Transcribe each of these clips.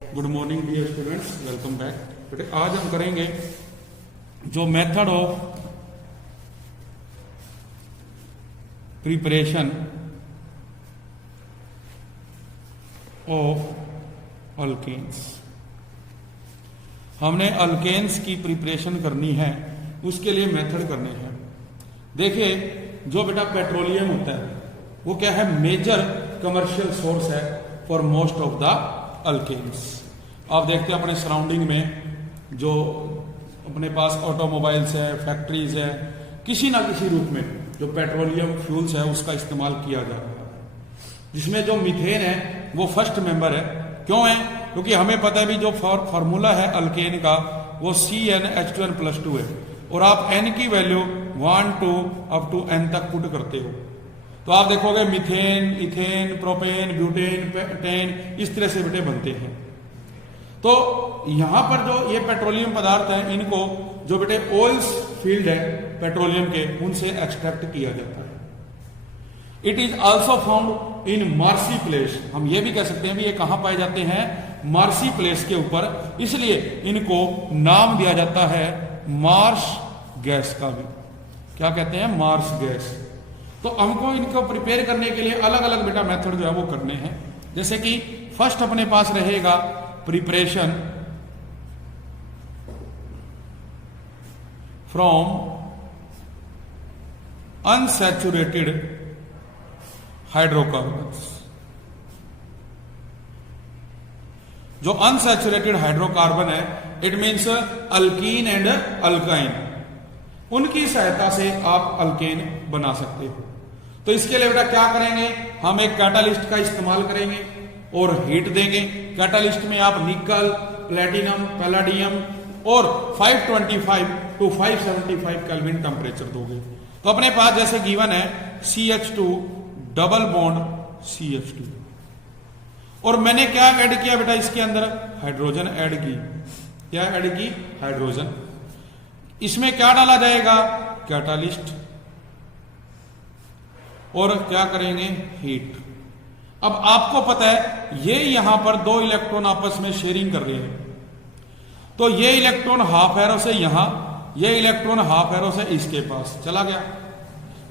Good morning dear students, welcome back. बेटे आज हम करेंगे जो method of preparation of alkanes. हमने अल्केन्स की प्रिपरेशन करनी है, उसके लिए मेथड करने हैं। देखिए जो बेटा पेट्रोलियम होता है वो क्या है, मेजर कमर्शियल सोर्स है for most of the alkanes. आप देखते हैं अपने सराउंडिंग में जो अपने पास ऑटोमोबाइल्स है, फैक्ट्रीज है, किसी ना किसी रूप में जो पेट्रोलियम फ्यूल्स है उसका इस्तेमाल किया जा रहा है, जिसमें जो मीथेन है वो फर्स्ट मेंबर है। क्यों है? क्योंकि हमें पता है भी जो फार्मूला है अल्केन का वो CnH2n+2 है, और आप n की value 1 to up to n तक पुट करते हो तो आप देखोगे methane, ethane, propane, butane, pentane इस तरह से बेटे बनते हैं। तो यहां पर जो ये पेट्रोलियम पदार्थ है इनको जो बेटे ऑयल्स फील्ड है पेट्रोलियम के उनसे एक्सट्रैक्ट किया जाता है। It is also found in marshy place. हम ये भी कह सकते हैं भी ये कहां पाए जाते हैं, मार्सी प्लेस के ऊपर, इसलिए इनको नाम दिया जाता है मार्स गैस का भी। क्या कहते हैं? Marsh gas. तो हमको इनको प्रिपेयर करने के लिए अलग अलग बेटा मेथड जो है वो करने हैं। जैसे कि फर्स्ट अपने पास रहेगा प्रिपरेशन फ्रॉम अनसैचुरेटेड हाइड्रोकार्बन्स। जो अनसैचुरेटेड हाइड्रोकार्बन है it means alkyne and alkyne, उनकी सहायता से आप अल्केन बना सकते हो। तो इसके लिए बेटा क्या करेंगे, हम एक कैटालिस्ट का इस्तेमाल करेंगे और हीट देंगे। कैटालिस्ट में आप निकल, प्लेटिनम, पैलाडियम और 525 to 575 केल्विन टेम्परेचर दोगे। तो अपने पास जैसे गिवन है CH2 डबल बॉन्ड CH2, और मैंने क्या ऐड किया बेटा इसके अंदर, हाइड्रोजन ऐड की। क्या ऐड की? हाइड्रोजन। इसमें क्या डाला जाएगा? कैटालिस्ट, और क्या करेंगे? हीट। अब आपको पता है ये यहां पर दो इलेक्ट्रॉन आपस में शेयरिंग कर रहे हैं, तो ये इलेक्ट्रॉन हाफ एरो से यहां, ये इलेक्ट्रॉन हाफ एरो से इसके पास चला गया।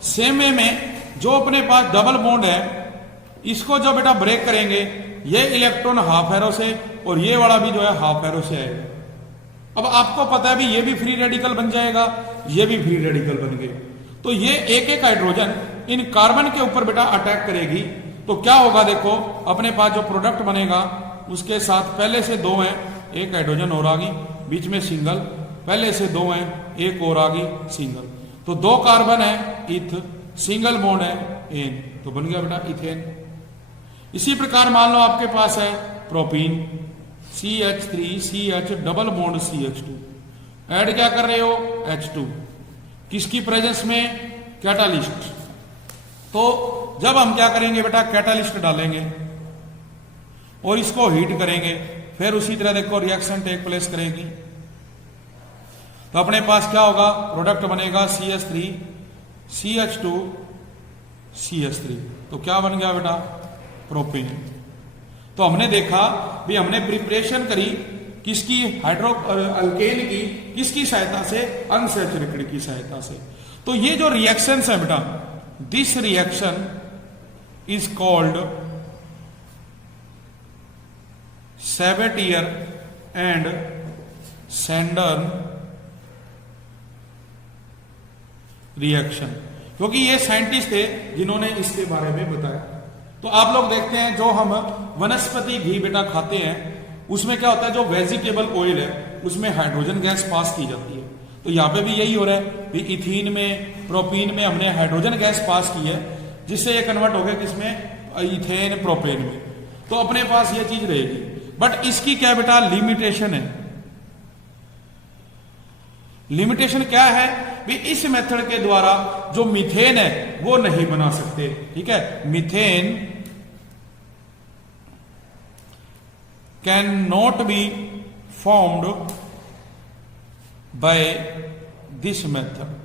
सेम वे में जो अपने पास डबल बॉन्ड है इसको जो बेटा ब्रेक करेंगे, ये इलेक्ट्रॉन हाफ एरो से और ये वाला भी जो है हाफ एरो से आएगा। अब आपको पता है भी ये भी फ्री रेडिकल बन जाएगा, ये भी फ्री रेडिकल बन गए। तो ये एक एक हाइड्रोजन इन कार्बन के ऊपर बेटा अटैक करेगी, तो क्या होगा देखो, अपने पास जो प्रोडक्ट बनेगा उसके साथ पहले से दो हैं, एक हाइड्रोजन और आ गई, बीच में सिंगल, पहले से दो हैं, एक और आ गई सिंगल, तो दो कार्बन है इथ, सिंगल बॉन्ड है एन, तो बन गया बेटा इथेन। इसी प्रकार मान लो आपके पास है propene, CH3CH double bond CH2, add क्या कर रहे हो? H2, किसकी प्रेजेंस में? कैटालिस्ट। तो जब हम क्या करेंगे बेटा, कैटालिस्ट डालेंगे और इसको हीट करेंगे, फिर उसी तरह देखो रिएक्शन टेक प्लेस करेगी, तो अपने पास क्या होगा, प्रोडक्ट बनेगा CH3 CH2 CH3, तो क्या बन गया बेटा? प्रोपेन। तो हमने देखा भी, हमने प्रिपरेशन करी किसकी? अल्केन की। किसकी सहायता से? अनसैचुरेटेड की सहायता से। तो ये जो रिएक्शंस है बेटा, this reaction is called Sabatier and Senderens reaction, क्योंकि ये साइंटिस्ट थे जिन्होंने इसके बारे में बताया। तो आप लोग देखते हैं जो हम वनस्पति घी बेटा खाते हैं उसमें क्या होता है, जो वेजिटेबल ऑयल है उसमें हाइड्रोजन गैस पास की जाती है। तो यहाँ पे भी यही हो रहा है कि इथीन में, प्रोपीन में हमने हाइड्रोजन गैस पास की है, जिससे ये कन्वर्ट हो गया किसमें? इथेन, प्रोपेन में। तो अपने पास ये चीज रहेगी, बट इसकी क्या बेटा लिमिटेशन है। लिमिटेशन क्या है भी, इस मेथड के द्वारा जो मीथेन है वो नहीं बना सकते। ठीक है, methane can not be formed by this method.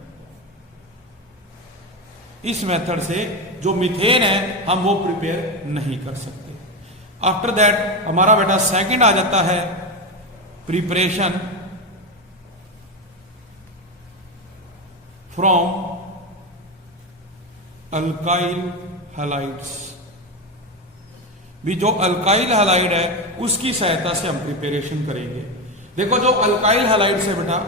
इस मेथड से जो मीथेन है हम वो प्रिपेयर नहीं कर सकते। आफ्टर दैट हमारा बेटा सेकंड आ जाता है प्रिपरेशन फ्रॉम अल्काइल हैलाइड्स। भी जो अल्काइल हैलाइड है उसकी सहायता से हम प्रिपरेशन करेंगे। देखो जो अल्काइल हैलाइड्स है बेटा,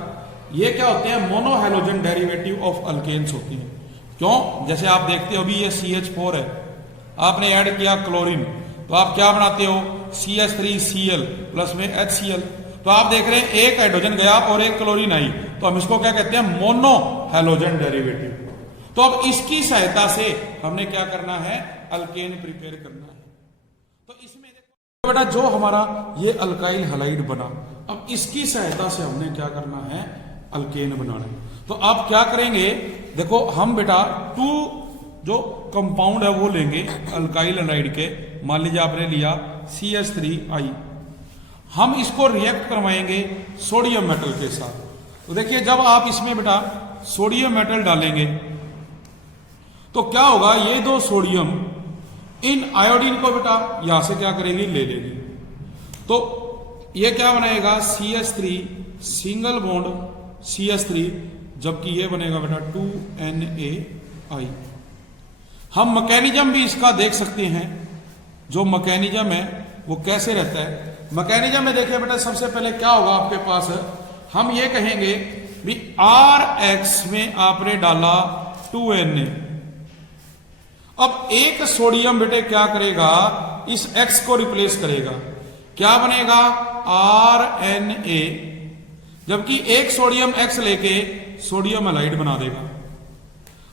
ये क्या होते हैं, मोनोहैलोजन डेरिवेटिव ऑफ अल्केन्स होती हैं। क्यों? जैसे आप देखते हो अभी ये CH4 है, आपने ऐड किया क्लोरीन, तो आप क्या बनाते हो, CH3Cl प्लस में HCl। तो आप देख रहे हैं एक हाइड्रोजन गया और एक क्लोरीन आई, तो हम इसको क्या कहते हैं, मोनोहैलोजन डेरिवेटिव। तो अब इसकी सहायता से हमने क्या करना है, अल्केन प्रिपेयर करना है। तो इसमें देखो बेटा जो हमारा ये अल्काइल हैलाइड बना, अब इसकी सहायता से हमने क्या करना है, अल्केन बनाना है। तो आप क्या करेंगे, देखो हम बेटा 2 जो कंपाउंड है वो लेंगे अल्काइल हैलाइड के। मान लीजिए आपने लिया CH3I, हम इसको रिएक्ट करवाएंगे सोडियम मेटल के साथ। तो देखिए जब आप इसमें बेटा सोडियम मेटल डालेंगे तो क्या होगा, ये दो सोडियम इन आयोडीन को बेटा यहां से क्या करेगी, ले लेगी। तो ये क्या बनाएगा, CH3 सिंगल बॉन्ड CH3, जबकि ये बनेगा बेटा 2NaI। हम मैकेनिज्म भी इसका देख सकते हैं, जो मैकेनिज्म है वो कैसे रहता है। मैकेनिज्म में देखिए बेटा सबसे पहले क्या होगा आपके पास, हम ये कहेंगे भी RX में आपने डाला 2Na। अब एक सोडियम बेटे क्या करेगा, इस X को रिप्लेस करेगा, क्या बनेगा RNA, जबकि एक सोडियम X लेके सोडियम हैलाइड बना देगा।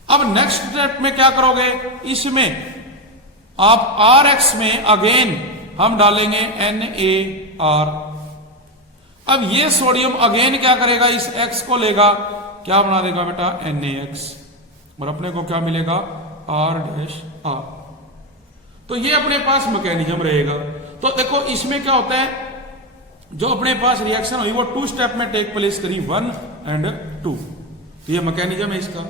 अब नेक्स्ट स्टेप में क्या करोगे, इसमें आप RX में अगेन हम डालेंगे NaR। अब ये सोडियम अगेन क्या करेगा, इस X को लेगा, क्या बना देगा बेटा NaX, और अपने को क्या मिलेगा R-R। तो ये अपने पास मैकेनिज्म रहेगा। तो देखो इसमें क्या होता है, जो अपने पास रिएक्शन हुई वो 2 स्टेप में टेक प्लेस करी, 1 और 2। तो ये मैकेनिज्म है इसका।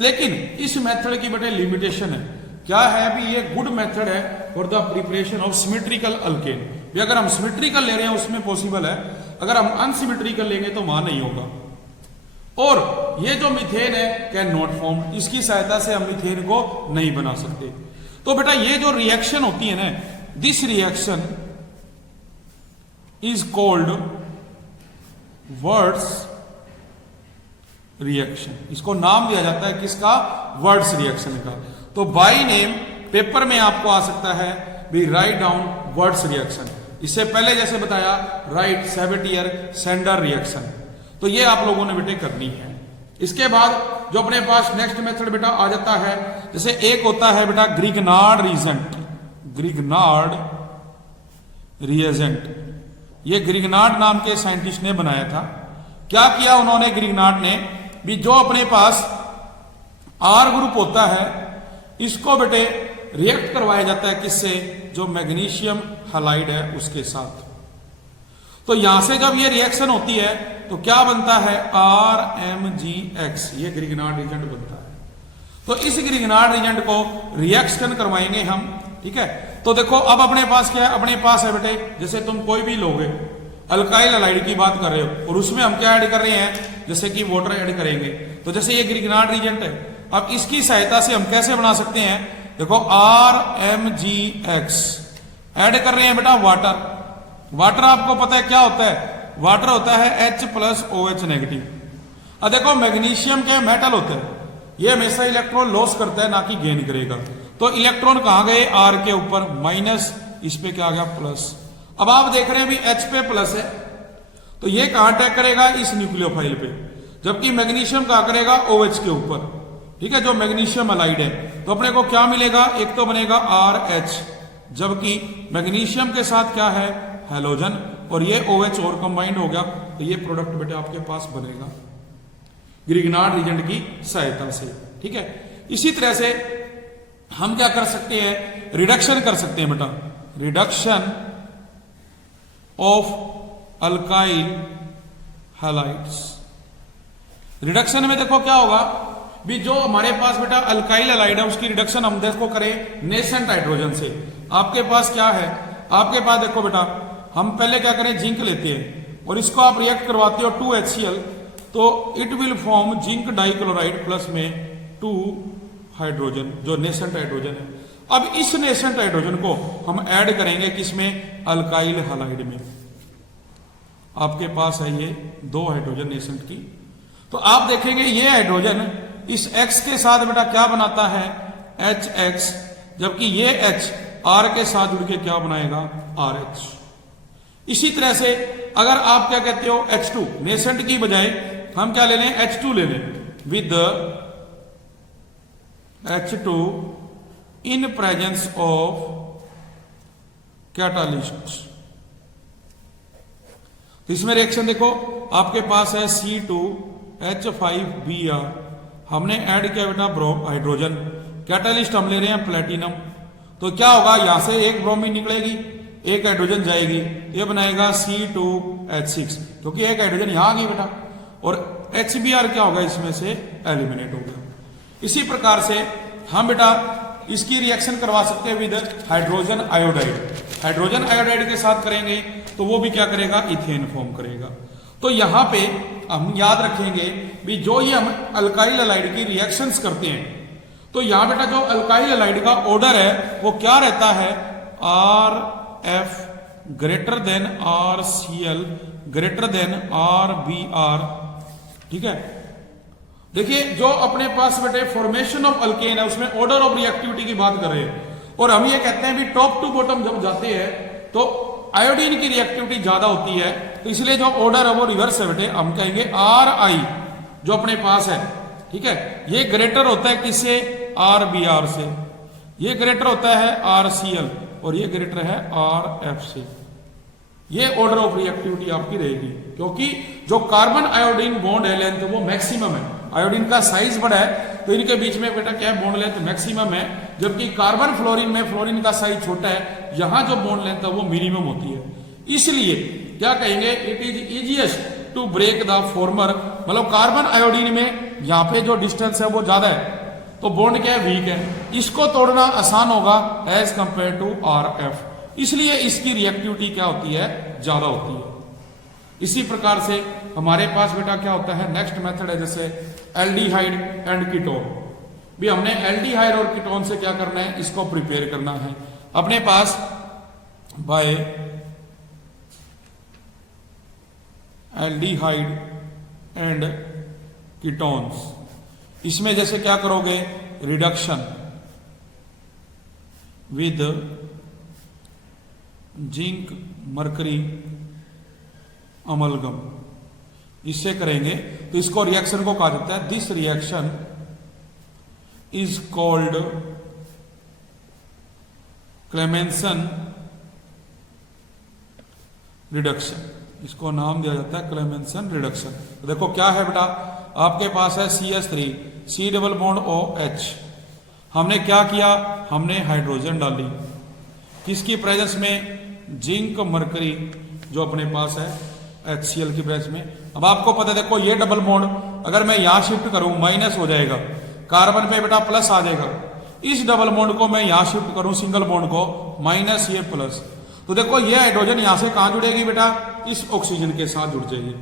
लेकिन इस मेथड की बेटे लिमिटेशन है, क्या है, अभी ये गुड मेथड है for the preparation of symmetrical alkane. अगर हम सिमेट्रिकल ले रहे हैं उसमें पॉसिबल है, अगर हम अनसिमेट्रिकल लेंगे तो वहां नहीं होगा। और ये जो मीथेन है कैन नॉट फॉर्म, इसकी सहायता से हम मीथेन को नहीं बना सकते। तो बेटा ये जो रिएक्शन होती है ना, this reaction is called words reaction. इसको नाम दिया जाता है किसका, वर्ड्स रिएक्शन का। तो बाय नेम पेपर में आपको आ सकता है भी राइट डाउन वर्ड्स रिएक्शन। इससे पहले जैसे बताया राइट सेवेटियर सेंडर रिएक्शन। तो ये आप लोगों ने बेटे करनी है। इसके बाद जो अपने पास नेक्स्ट मेथड बेटा आ जाता है, जैसे एक होता है बेटा ग्रिगनार्ड रिएजेंट, ग्रिगनार्ड रिएजेंट। ये ग्रिगनार्ड नाम के साइंटिस्ट ने बनाया था। क्या किया उन्होंने, ग्रिगनार्ड ने भी जो अपने पास R ग्रुप होता है इसको बेटे रिएक्ट करवाया जाता है किससे, जो मैग्नीशियम हैलाइड है उसके साथ। तो यहां से जब ये रिएक्शन होती है तो क्या बनता है, RMgX, ये ग्रिगनार्ड रिएजेंट बनता है। तो इस ग्रिगनार्ड रिएजेंट को रिएक्शन करवाएंगे हम, ठीक है। तो देखो अब अपने पास क्या है, अपने पास है बेटे, जैसे तुम कोई भी लोगे अल्काइल हैलाइड की बात कर रहे हो और उसमें हम क्या ऐड कर रहे हैं, जैसे कि वाटर ऐड करेंगे। तो जैसे ये ग्रिगनार्ड रिएजेंट है, अब इसकी सहायता से हम कैसे बना सकते हैं, देखो RMgX ऐड कर रहे हैं बेटा वाटर। वाटर आपको पता है क्या होता है, वाटर होता है H+OH नेगेटिव। अब देखो मैग्नीशियम के मेटल होते हैं, ये हमेशा इलेक्ट्रॉन लॉस करता है ना कि गेन करेगा। तो इलेक्ट्रॉन कहां गए, R के ऊपर, माइनस, इस पे क्या आ गया प्लस। अब आप देख रहे हैं भी H पे प्लस है, तो ये कहां अटैक करेगा, इस न्यूक्लियोफाइल पे, जबकि मैग्नीशियम कहां करेगा, OH के ऊपर, ठीक है, जो मैग्नीशियम हैलाइड है। तो अपने को क्या मिलेगा, एक तो बनेगा RH, जबकि मैग्नीशियम के साथ क्या है, हैलोजन, और ये OH और कंबाइंड हो गया। तो ये प्रोडक्ट बेटे आपके पास बनेगा ग्रिगनार्ड रिएजेंट की सहायता से, ठीक है। इसी तरह से हम क्या कर सकते हैं, रिडक्शन कर सकते हैं बेटा, reduction of alkyl halides. Reduction में देखो क्या होगा भी, जो हमारे पास बेटा अल्काइल हैलाइड है उसकी रिडक्शन हम देखो करें नेसेंट हाइड्रोजन से। आपके पास क्या है, आपके पास देखो बेटा, हम पहले क्या करें, जिंक लेते हैं और इसको आप रिएक्ट करवाते हो 2HCl, तो it will form zinc dichloride plus में 2 हाइड्रोजन, जो नेसेंट हाइड्रोजन है। अब इस नेसेंट हाइड्रोजन को हम ऐड करेंगे किसमें, अल्काइल हैलाइड में। आपके पास है ये 2 हाइड्रोजन नेसेंट की, तो आप देखेंगे ये हाइड्रोजन इस X के साथ बेटा क्या बनाता है, HX, जबकि ये H R के साथ जुड़ के क्या बनाएगा, RH। इसी तरह से अगर आप क्या कहते हो H2, नेसेंट की बजाय हम क्या ले लें, H2 ले लें, with H2 in presence of catalyst. तो इसमें रिएक्शन देखो, आपके पास है C2H5Br, हमने ऐड किया बेटा हाइड्रोजन, कैटालिस्ट हम ले रहे हैं प्लेटिनम, तो क्या होगा, यहां से एक ब्रोमीन निकलेगी, एक हाइड्रोजन जाएगी, ये बनाएगा C2H6, क्योंकि एक हाइड्रोजन यहां आ गई बेटा, और HBr क्या होगा, इसमें से एलिमिनेट हो गया। इसी प्रकार से हम बेटा इसकी रिएक्शन करवा सकते हैं with hydrogen iodide. Hydrogen iodide के साथ करेंगे तो वो भी क्या करेगा, इथेन फॉर्म करेगा। तो यहां पे हम याद रखेंगे भी, जो ये हम अल्काइल हैलाइड की रिएक्शंस करते हैं, तो यहां बेटा जो अल्काइल हैलाइड का ऑर्डर है वो क्या रहता है, RF greater than RCl greater than RBr। ठीक है, देखिए जो अपने पास बेटे फॉर्मेशन ऑफ अल्केन है उसमें ऑर्डर ऑफ रिएक्टिविटी की बात कर रहे हैं, और हम ये कहते हैं भी टॉप टू बॉटम जब जाते हैं तो आयोडीन की रिएक्टिविटी ज्यादा होती है, तो इसलिए जो ऑर्डर है वो रिवर्स है बेटे, हम कहेंगे RI जो अपने पास है। ठीक है, ये ग्रेटर होता है किससे, RBr से, ये ग्रेटर होता है RCl, और ये ग्रेटर है RF से। ये ऑर्डर ऑफ रिएक्टिविटी आपकी रहेगी, क्योंकि जो कार्बन आयोडीन बॉन्ड है लेंथ वो मैक्सिमम है, आयोडीन का साइज बड़ा है तो इनके बीच में बेटा क्या बॉन्ड लेंथ मैक्सिमम है, जबकि कार्बन फ्लोरीन में फ्लोरीन का साइज छोटा है, यहां जो बॉन्ड लेंथ है वो मिनिमम होती है। इसलिए क्या कहेंगे, it is easiest to break the former, मतलब कार्बन आयोडीन में यहां पे जो डिस्टेंस है वो ज्यादा है, तो बॉन्ड क्या है, वीक है, इसको तोड़ना आसान होगा एज कंपेयर टू RF, इसलिए इसकी रिएक्टिविटी क्या होती है, ज्यादा होती है। इसी प्रकार से हमारे पास बेटा क्या होता है, नेक्स्ट मेथड है जैसे एल्डिहाइड एंड कीटोन। भी हमने एल्डिहाइड और कीटोन से क्या करना है, इसको प्रिपेयर करना है अपने पास बाय एल्डिहाइड एंड कीटोन्स। इसमें जैसे क्या करोगे, reduction with zinc mercury amalgam, इससे करेंगे तो इसको रिएक्शन को कहा जाता है, this reaction is called Clemmensen reduction, इसको नाम दिया जाता है क्लेमेंसन रिडक्शन। तो देखो क्या है बेटा, आपके पास है CH3 C double bond OH, हमने क्या किया, हमने हाइड्रोजन डाली, किसकी प्रेजेंस में, जिंक मरकरी जो अपने पास है HCl की प्रेजेंस में। अब आपको पता है देखो ये डबल बॉन्ड अगर मैं यहां शिफ्ट करूं माइनस हो जाएगा, कार्बन पे बेटा प्लस आ जाएगा, इस डबल बॉन्ड को मैं यहां शिफ्ट करूं सिंगल बॉन्ड को माइनस, ये प्लस, तो देखो ये हाइड्रोजन यहां से कहां जुड़ेगी बेटा, इस ऑक्सीजन के साथ जुड़ जाएगी।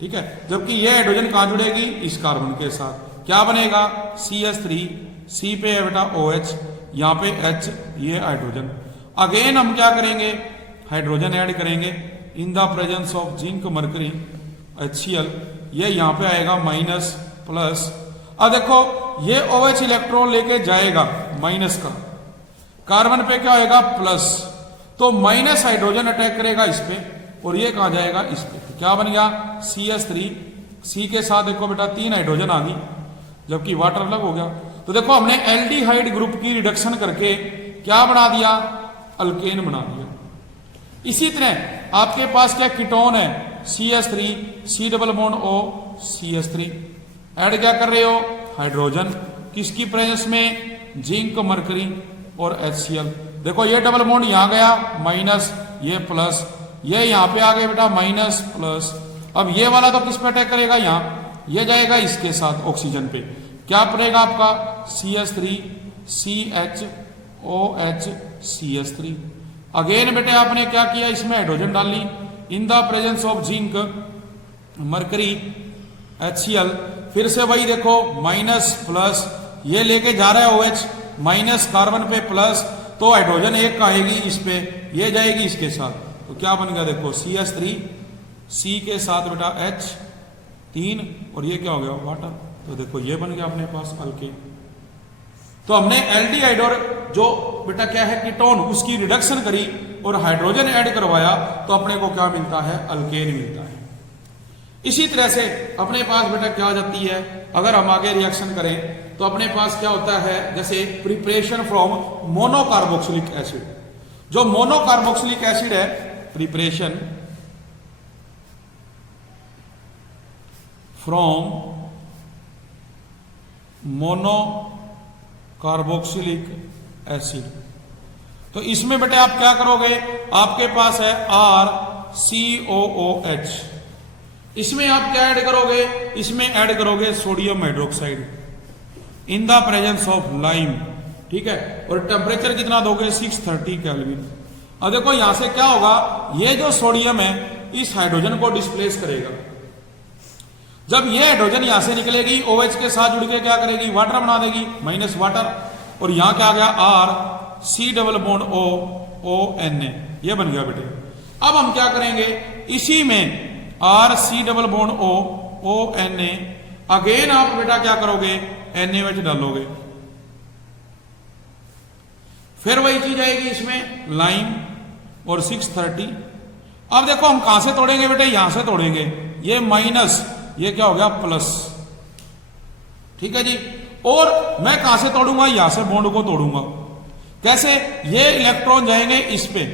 ठीक है, जबकि ये हाइड्रोजन कहां जुड़ेगी, इस कार्बन के साथ, क्या बनेगा CH3, C पे है बेटा OH, यहां पे H, ये हाइड्रोजन। अगेन हम क्या करेंगे, हाइड्रोजन ऐड करेंगे in the presence of zinc mercury HCl, ये यहां पे आएगा माइनस प्लस। अब देखो ये OH इलेक्ट्रॉन लेके जाएगा माइनस का, कार्बन पे क्या होगा प्लस, तो माइनस हाइड्रोजन अटैक करेगा इस पे और ये कहां जाएगा, इस पे, तो क्या बन गया CH3, C के साथ देखो बेटा 3 हाइड्रोजन आ गई, जबकि वाटर अलग हो गया। तो देखो हमने एल्डिहाइड ग्रुप की रिडक्शन करके क्या बना दिया, अल्केन बना दिया। इसी तरह आपके पास क्या कीटोन है, CH3 C double bond O CH3, add क्या कर रहे हो, हाइड्रोजन, किसकी प्रेजेंस में, जिंक मरकरी और HCl। देखो ये डबल बॉन्ड यहां गया माइनस, ये प्लस, ये यहां पे आ गया बेटा माइनस प्लस। अब ये वाला तो किस पे अटैक करेगा, यहां, ये जाएगा इसके साथ ऑक्सीजन पे, क्या पड़ेगा आपका CH3 CH OH CH3। Again बेटे आपने क्या किया, इसमें हाइड्रोजन डाली, in the presence of zinc mercury HCl, फिर से वही देखो माइनस प्लस, ये लेके जा रहा है OH, माइनस कार्बन पे प्लस, तो हाइड्रोजन एक का आएगी इस पे, ये जाएगी इसके साथ, तो क्या बन गया देखो CH3, C के साथ बेटा H 3, और ये क्या हो गया वाटर, तो देखो ये बन गया अपने पास अल्केन। तो हमने एल्डिहाइड और जो बेटा क्या है कीटोन, उसकी रिडक्शन करी और हाइड्रोजन ऐड करवाया, तो अपने को क्या मिलता है, अल्केन मिलता है। इसी तरह से अपने पास बेटा क्या आ जाती है, अगर हम आगे रिएक्शन करें तो अपने पास क्या होता है, जैसे प्रिपरेशन फ्रॉम मोनोकार्बोक्सिलिक एसिड। जो मोनोकार्बोक्सिलिक एसिड है, preparation from mono carboxylic acid, तो इसमें बेटे आप क्या करोगे, आपके पास है RCOOH, इसमें आप क्या ऐड करोगे, इसमें ऐड करोगे sodium hydroxide in the presence of lime, ठीक है, और टेम्परेचर कितना दोगे, 630 केल्विन। अब देखो यहां से क्या होगा, ये जो सोडियम है इस हाइड्रोजन को डिस्प्लेस करेगा। जब ये हाइड्रोजन यहां से निकलेगी, OH के साथ जुड़ के क्या करेगी, वाटर बना देगी, माइनस वाटर, और यहां क्या आ गया RC⋯ONA, ये बन गया बेटे। अब हम क्या करेंगे, इसी में RC⋯ONA, अगेन आप बेटा क्या करोगे, NaOH डालोगे, फिर वही चीज आएगी इसमें लाइम और 630। अब देखो हम कहां से तोड़ेंगे बेटे, यहां से तोड़ेंगे, ये माइनस, ये क्या हो गया प्लस, ठीक है जी। और मैं कहां से तोड़ूंगा, यहां से बॉन्ड को तोड़ूंगा, कैसे, ये इलेक्ट्रॉन जाएंगे इस पे,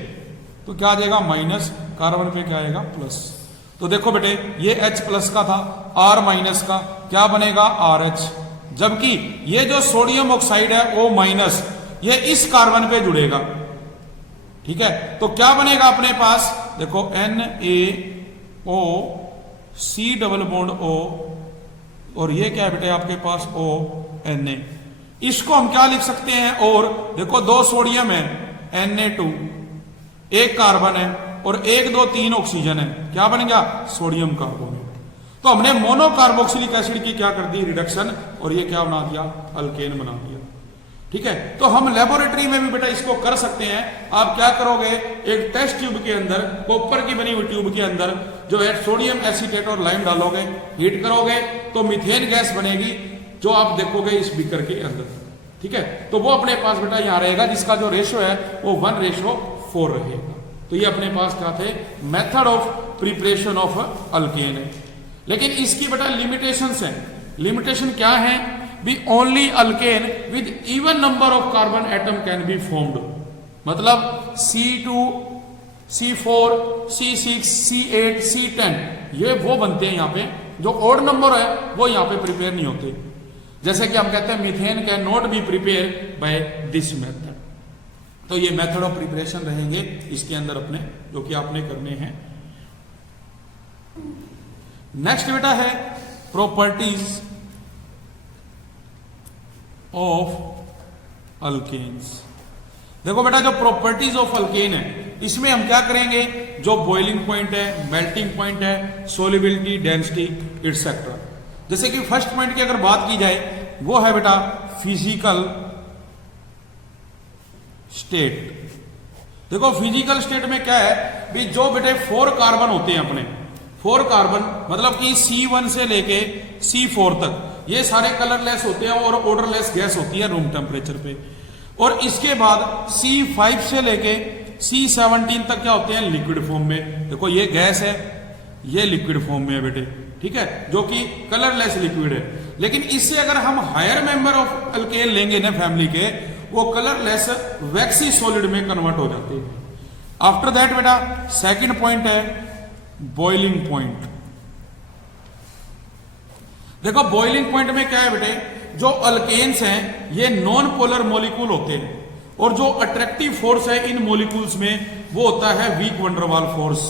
तो क्या आ जाएगा माइनस, कार्बन पे क्या आएगा प्लस। तो देखो बेटे ये H प्लस का था, R माइनस का, क्या बनेगा RH, जबकि ये जो सोडियम ऑक्साइड है O माइनस, ये इस कार्बन पे जुड़ेगा, ठीक है, तो क्या बनेगा अपने पास, देखो NaOC⋯O, और ये क्या है बेटे आपके पास ONA। इसको हम क्या लिख सकते हैं, और देखो 2 सोडियम है Na2, 1 कार्बन है, और 1 2 3 ऑक्सीजन है, क्या बन गया, सोडियम कार्बोनेट। तो हमने मोनोकार्बोक्सिलिक एसिड की क्या कर दी, रिडक्शन, और ये क्या बना दिया, अल्केन बना दिया, ठीक है। तो हम लेबोरेटरी में भी बेटा इसको कर सकते हैं। आप क्या करोगे, एक टेस्ट ट्यूब के अंदर, कॉपर की बनी हुई ट्यूब के अंदर जो है सोडियम एसीटेट और लाइम डालोगे, हीट करोगे, तो मीथेन गैस बनेगी, जो आप देखोगे इस बीकर के अंदर, ठीक है। तो वो अपने पास बेटा यहां रहेगा, जिसका जो रेशो है वो 1:4 रहेगा। तो ये अपने पास क्या थे, method of preparation of alkane है। लेकिन इसकी बेटा लिमिटेशंस हैं। लिमिटेशन क्या है, b only alkane with even number of carbon atom can be formed, मतलब C2 C4 C6 C8 C10 ये वो बनते हैं यहाँ पे, जो ऑड नंबर है वो यहाँ पे प्रिपेयर नहीं होते। जैसे कि हम कहते हैं methane can not be prepare by this method. तो ये मेथड ऑफ प्रिपरेशन रहेंगे इसके अंदर अपने, जो कि आपने करने हैं। नेक्स्ट बेटा है प्रॉपर्टीज ऑफ अल्केन्स। देखो बेटा जो प्रॉपर्टीज ऑफ अल्केन है, इसमें हम क्या करेंगे, जो बॉइलिंग पॉइंट है, मेल्टिंग पॉइंट है, सोलिबिलिटी, डेंसिटी एटसेट्रा। जैसे कि फर्स्ट पॉइंट की अगर बात की जाए, वो है बेटा फिजिकल स्टेट। देखो फिजिकल स्टेट में क्या है भी, जो बेटे 4 कार्बन होते हैं अपने, 4 कार्बन मतलब कि C1 से लेके C4 तक, ये सारे कलरलेस होते हैं और ऑर्डरलेस गैस होती है रूम टेम्परेचर पे। और इसके बाद C5 से लेके C17 तक क्या होते हैं, लिक्विड फॉर्म में। देखो ये गैस है, ये लिक्विड फॉर्म में है बेटे, ठीक है, जो कि कलरलेस लिक्विड है। लेकिन इससे अगर हम हायर मेंबर ऑफ अल्केन लेंगे ना फैमिली के, वो कलरलेस वैक्सी सॉलिड में कन्वर्ट हो जाते हैं। आफ्टर दैट बेटा सेकंड पॉइंट है बॉइलिंग पॉइंट। देखो बॉइलिंग पॉइंट में क्या है बेटे, जो अल्केन्स हैं ये नॉन पोलर मॉलिक्यूल होते हैं, और जो अट्रैक्टिव फोर्स है इन मॉलिक्यूल्स में वो होता है वीक वंडरवाल फोर्स।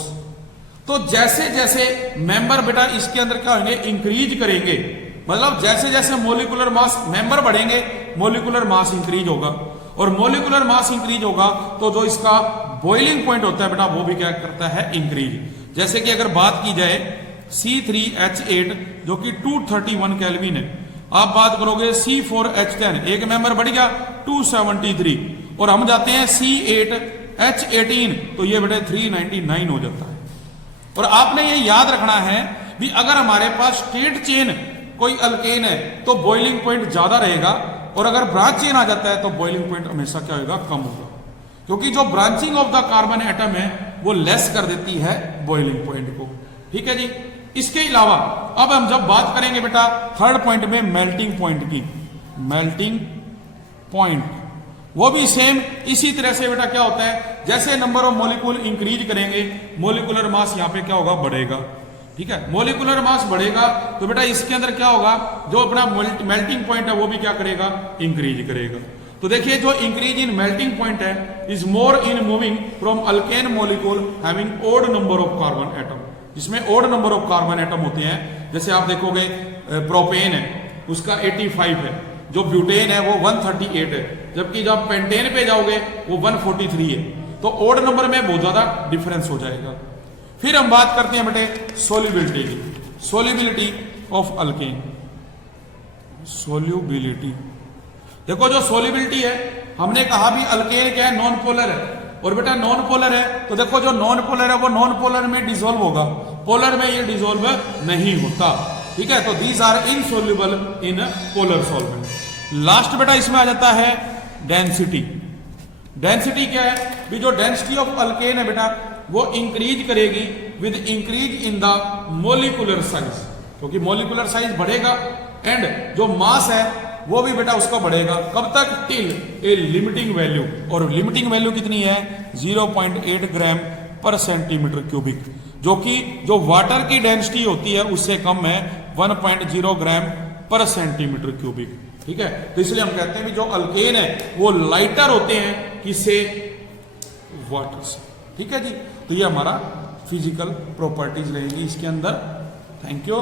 तो जैसे जैसे मेंबर बेटा इसके अंदर क्या होंगे, इंक्रीज करेंगे, मतलब जैसे जैसे मोलिकुलर मास मेंबर बढ़ेंगे, मोलिकुलर मास इंक्रीज होगा। और मोलिकुलर मास इंक्रीज होगा तो जो इसका बॉइलिंग पॉइंट होता है बेटा वो भी क्या करता है, इंक्रीज। जैसे कि अगर बात की जाए C3H8 जो कि 231 केल्विन है, आप बात करोगे C4H10 एक मेंबर बढ़ गया 273, और हम जाते हैं C8H18 तो ये बेटे 399 हो जाता है। और आपने ये याद रखना है भी अगर हमारे पास स्ट्रेट चेन कोई अल्केन है तो बॉइलिंग पॉइंट ज्यादा रहेगा, और अगर ब्रांच चेन आ जाता है तो बॉइलिंग पॉइंट हमेशा क्या होगा, कम होगा, क्योंकि जो branching of the carbon atom है वो लेस कर देती है बॉइलिंग पॉइंट को। ठीक है जी। इसके अलावा अब हम जब बात करेंगे बेटा थर्ड पॉइंट में मेल्टिंग पॉइंट की, मेल्टिंग पॉइंट वो भी सेम इसी तरह से बेटा क्या होता है, जैसे नंबर ऑफ मॉलिक्यूल इंक्रीज करेंगे मोलिकुलर मास यहां पे क्या होगा, बढ़ेगा। ठीक है, मोलिकुलर मास बढ़ेगा तो बेटा इसके अंदर क्या होगा, जो अपना मेल्टिंग पॉइंट है वो भी क्या करेगा, इंक्रीज करेगा। तो देखिए जो इंक्रीज इन मेल्टिंग पॉइंट है is more in moving from alkane molecule having odd number of carbon atom, जिसमें odd number of carbon atom होते हैं। जैसे आप देखोगे प्रोपेन है उसका 85 है, जो ब्यूटेन है वो 138 है, जबकि जब पेंटेन पे जाओगे वो 143 है। तो ओड नंबर में बहुत ज्यादा डिफरेंस हो जाएगा। फिर हम बात करते हैं बेटे सोल्यूबिलिटी की, सोल्यूबिलिटी ऑफ अल्केन, सोल्यूबिलिटी। देखो जो सोल्यूबिलिटी है हमने कहा भी अल्केन क्या है, नॉन पोलर है, और बेटा नॉन पोलर है तो देखो जो नॉन पोलर है वो नॉन पोलर में डिसॉल्व होगा, पोलर में ये डिसॉल्व नहीं होता। ठीक है, तो these are insoluble in polar solvent. Last बेटा इसमें आ जाता है डेंसिटी। डेंसिटी क्या है भी, जो डेंसिटी ऑफ अल्केन है बेटा वो इंक्रीज करेगी with increase in the molecular size, क्योंकि मोलिकुलर साइज बढ़ेगा एंड जो मास है वो भी बेटा उसका बढ़ेगा। कब तक, टिल ए लिमिटिंग वैल्यू, और लिमिटिंग वैल्यू कितनी है 0.8 ग्राम पर सेंटीमीटर क्यूबिक, जो कि जो वाटर की डेंसिटी होती है उससे कम है 1.0 ग्राम पर सेंटीमीटर क्यूबिक। ठीक है, तो इसलिए हम कहते हैं कि जो अल्केन है वो लाइटर होते हैं किससे, वाटर से। ठीक है जी, तो ये हमारा फिजिकल प्रॉपर्टीज रहेगी इसके अंदर। Thank you.